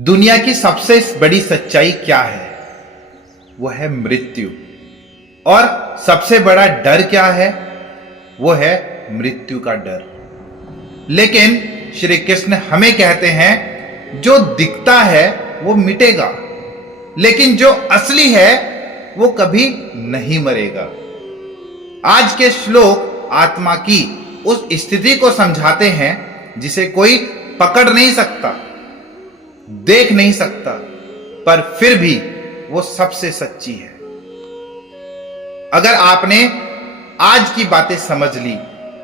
दुनिया की सबसे बड़ी सच्चाई क्या है? वो है मृत्यु। और सबसे बड़ा डर क्या है? वो है मृत्यु का डर। लेकिन श्री कृष्ण हमें कहते हैं जो दिखता है वो मिटेगा, लेकिन जो असली है वो कभी नहीं मरेगा। आज के श्लोक आत्मा की उस स्थिति को समझाते हैं जिसे कोई पकड़ नहीं सकता, देख नहीं सकता, पर फिर भी वो सबसे सच्ची है। अगर आपने आज की बातें समझ ली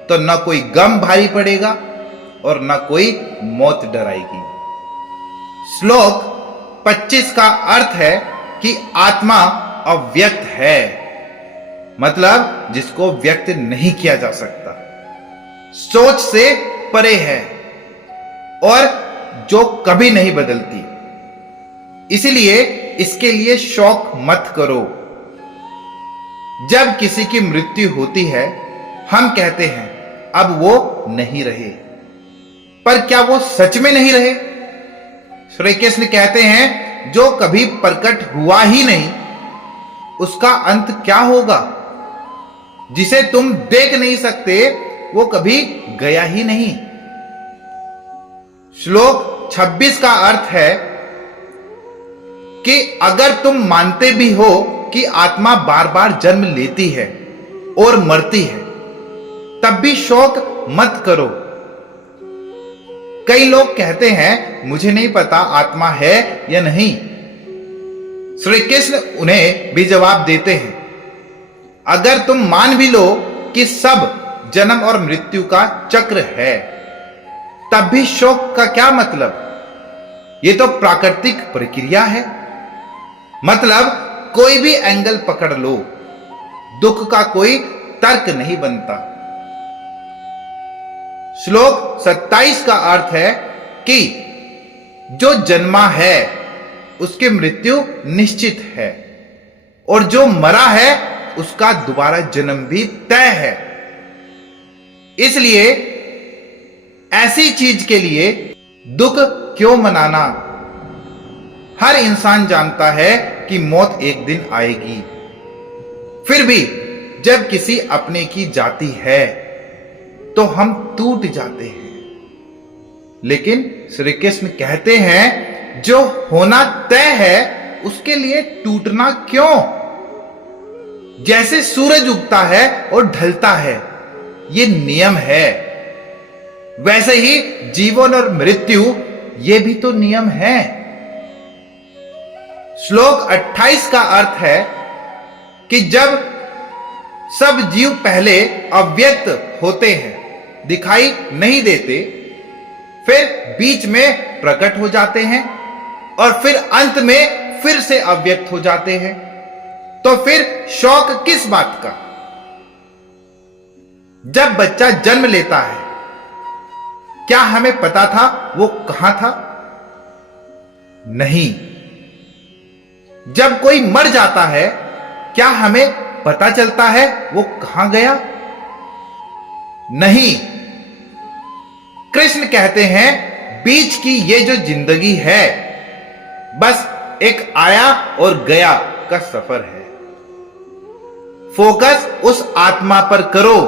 तो न कोई गम भारी पड़ेगा और न कोई मौत डराएगी। श्लोक 25 का अर्थ है कि आत्मा अव्यक्त है, मतलब जिसको व्यक्त नहीं किया जा सकता, सोच से परे है और जो कभी नहीं बदलती। इसलिए इसके लिए शौक मत करो। जब किसी की मृत्यु होती है हम कहते हैं अब वो नहीं रहे, पर क्या वो सच में नहीं रहे? श्री कृष्ण कहते हैं जो कभी प्रकट हुआ ही नहीं उसका अंत क्या होगा? जिसे तुम देख नहीं सकते वो कभी गया ही नहीं। श्लोक 26 का अर्थ है कि अगर तुम मानते भी हो कि आत्मा बार बार जन्म लेती है और मरती है, तब भी शोक मत करो। कई लोग कहते हैं मुझे नहीं पता आत्मा है या नहीं। श्री कृष्ण उन्हें भी जवाब देते हैं अगर तुम मान भी लो कि सब जन्म और मृत्यु का चक्र है, तब भी शोक का क्या मतलब? ये तो प्राकृतिक प्रक्रिया है। मतलब कोई भी एंगल पकड़ लो, दुख का कोई तर्क नहीं बनता। श्लोक 27 का अर्थ है कि जो जन्मा है उसकी मृत्यु निश्चित है और जो मरा है उसका दोबारा जन्म भी तय है। इसलिए ऐसी चीज के लिए दुख क्यों मनाना? हर इंसान जानता है कि मौत एक दिन आएगी। फिर भी जब किसी अपने की जाती है तो हम टूट जाते हैं। लेकिन श्री कृष्ण कहते हैं जो होना तय है उसके लिए टूटना क्यों? जैसे सूरज उगता है और ढलता है, ये नियम है, वैसे ही जीवन और मृत्यु ये भी तो नियम है। श्लोक 28 का अर्थ है कि जब सब जीव पहले अव्यक्त होते हैं, दिखाई नहीं देते, फिर बीच में प्रकट हो जाते हैं और फिर अंत में फिर से अव्यक्त हो जाते हैं, तो फिर शौक किस बात का? जब बच्चा जन्म लेता है क्या हमें पता था वो कहां था? नहीं। जब कोई मर जाता है क्या हमें पता चलता है वो कहां गया? नहीं। कृष्ण कहते हैं बीच की ये जो जिंदगी है बस एक आया और गया का सफर है। फोकस उस आत्मा पर करो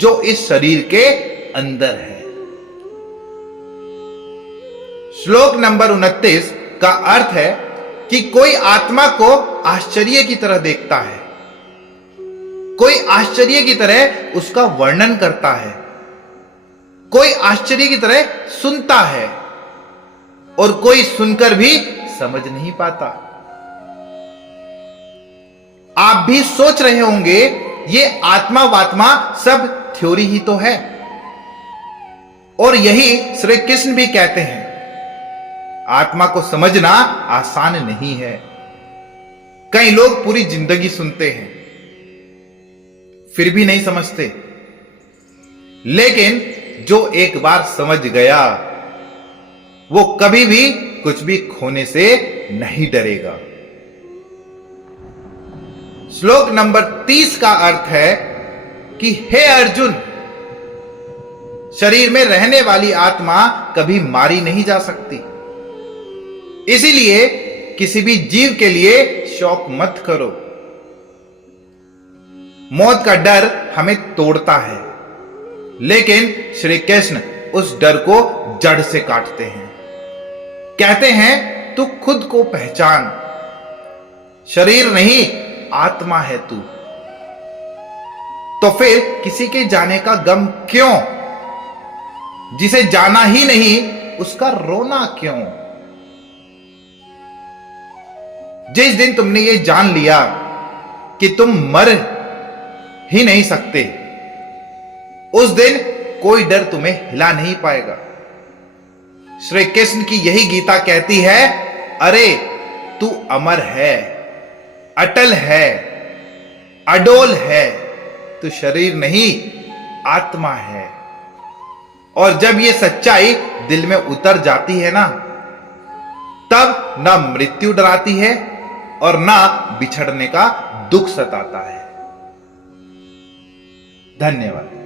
जो इस शरीर के अंदर है। श्लोक नंबर 29 का अर्थ है कि कोई आत्मा को आश्चर्य की तरह देखता है, कोई आश्चर्य की तरह उसका वर्णन करता है, कोई आश्चर्य की तरह सुनता है और कोई सुनकर भी समझ नहीं पाता। आप भी सोच रहे होंगे ये आत्मा वात्मा सब थ्योरी ही तो है, और यही श्री कृष्ण भी कहते हैं आत्मा को समझना आसान नहीं है। कई लोग पूरी जिंदगी सुनते हैं फिर भी नहीं समझते, लेकिन जो एक बार समझ गया वो कभी भी कुछ भी खोने से नहीं डरेगा। श्लोक नंबर 30 का अर्थ है कि हे अर्जुन, शरीर में रहने वाली आत्मा कभी मारी नहीं जा सकती। इसीलिए किसी भी जीव के लिए शौक मत करो। मौत का डर हमें तोड़ता है, लेकिन श्री कृष्ण उस डर को जड़ से काटते हैं। कहते हैं तू खुद को पहचान, शरीर नहीं आत्मा है तू। तो फिर किसी के जाने का गम क्यों? जिसे जाना ही नहीं उसका रोना क्यों? जिस दिन तुमने ये जान लिया कि तुम मर ही नहीं सकते, उस दिन कोई डर तुम्हें हिला नहीं पाएगा। श्री कृष्ण की यही गीता कहती है, अरे तू अमर है, अटल है, अडोल है, तू शरीर नहीं आत्मा है। और जब ये सच्चाई दिल में उतर जाती है ना, तब ना मृत्यु डराती है और ना बिछड़ने का दुख सताता है। धन्यवाद।